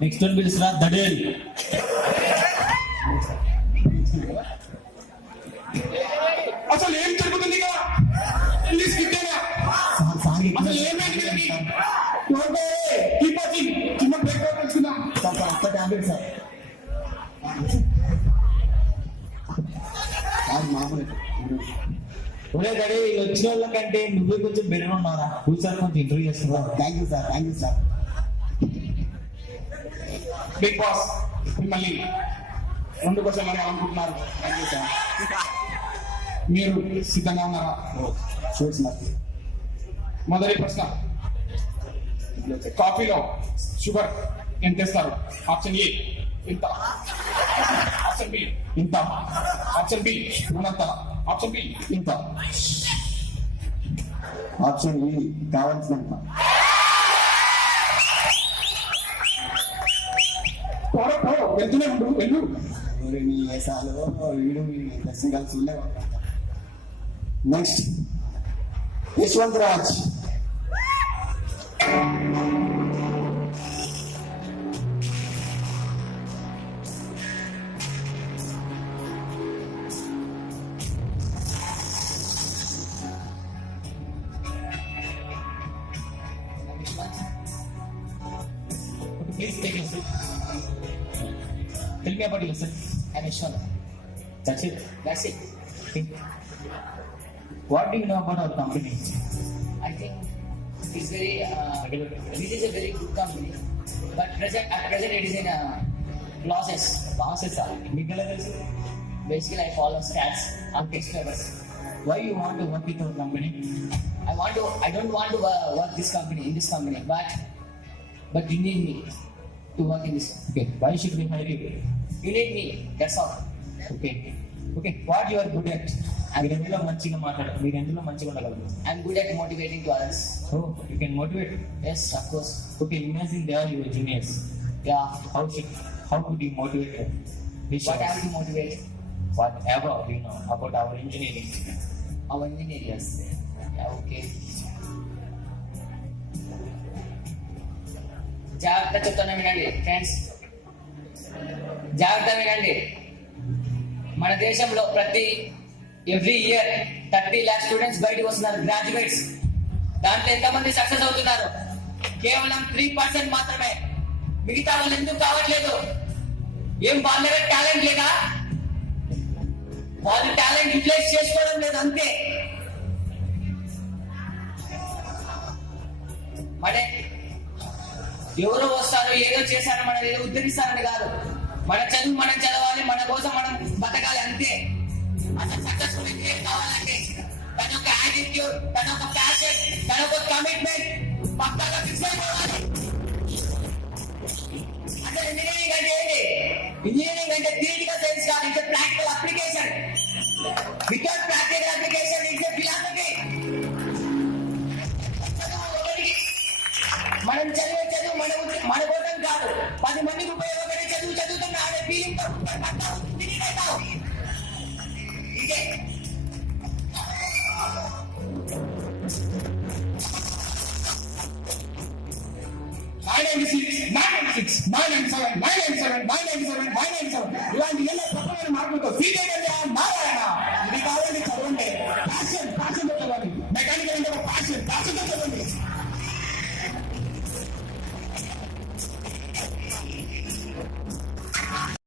Next one పిలుస్తున్నా దడేల్. అసలు ఏం జరుగుతుంది ఇంగ్లీష్ గిట్టేనా అసలు ఏమైంది చిన్న బ్రేక్ తెలుసుకుందాం టాబ్లెట్ సార్ మామూలు. ఒరే గడి వచ్చిన వాళ్ళకంటే నువ్వే కొంచెం బెటర్ ఉన్నారా. కూర్చొని కొంచెం ఇంటర్వ్యూ చేస్తున్నా. Thank you sir. Bigg Boss మిమ్మల్ని 2 క్వశ్చన్లు అని అనుకుంటున్నారు. Thank you sir. మీరు సిద్ధంగా ఉన్నారా? Sure sir. మొదటి ప్రశ్న, కాఫీలో షుగర్ ఎంత వేస్తారు? ఆప్షన్ ఏ ఇంత, ఆప్షన్ బి ఇంత, ఆప్షన్ బి ఉన్నంత, ఆప్షన్ బి ఇంత, ఆప్షన్ ఈ కావాల్సినంత. వెళ్తూనే ఉండు వెళ్ళు. నీ వేసాలు వీడు దర్శనం కలిసి ఉండే. నెక్స్ట్ Yashwant Raj. Please take a seat. Tell me about yourself. I'm Ishwant. That's it. That's it. Okay. What do you know about our company? I think it's very. This is a very good company, but at present it is in losses. Losses are. Basically, I follow stats on text levels. Why you want to work with our company? I don't want to work in this company, but you need me to work in this. Okay. Why should we hire you? You need me. That's all. Okay. What you are good at? మీరు ఎందులో మంచిగా మాట్లాడారు? మీరు ఎందులో మంచిగా ఉండగలరు? I'm good at motivating to others. Oh, you can motivate. Yes, of course. Okay, imagine they are your juniors. Yeah. How could you motivate them? What have to motivate? Whatever you know about our engineering. Our engineer. Yes. Yeah, okay. జాగ్రత్త చెప్తాను వినండి ఫ్రెండ్స్, జాగ్రత్త వినండి. మన దేశంలో every year 30 lakh students బయటకు వస్తున్నారు, గ్రాడ్యుయేట్స్. దాంట్లో ఎంతమంది సక్సెస్ అవుతున్నారు? కేవలం 3% మాత్రమే. మిగతా వాళ్ళు ఎందుకు కావట్లేదు? ఏం వాళ్ళ దగ్గర టాలెంట్ లేదా? వాళ్ళు టాలెంట్ యూటిలైజ్ చేసుకోవడం లేదు, అంతే. మరే ఎవరో వస్తారు, ఏదో చేశారు, మనం ఏదో ఉద్ధరిస్తారని కాదు. మన చదువు మనం చదవాలి, మన కోసం మనం బతకాలి, అంతే. అసలు సక్సెస్ఫుల్ ఏం కావాలంటే తన ఒక యాటిట్యూడ్, తన ఒక ప్యాషన్, తన ఒక కమిట్మెంట్ పక్కాగా ఫిక్స్ అయిపోవాలి. అసలు ఇంజనీరింగ్ అంటే ఏంటి? ఇంజనీరింగ్ అంటే థియరిటికల్ సైన్స్ కాదు, it's practical application. Without practical application it's philosophy. మనం చదివే చదువు మన కోసం కాదు, 10 మందికి ఉపయోగపడే చదువు చదువుతున్నా అనే ఫీలింగ్ ఇలాంటి ఎన్నో తప్పమైన మార్పులతో సీట్ నారాయణ.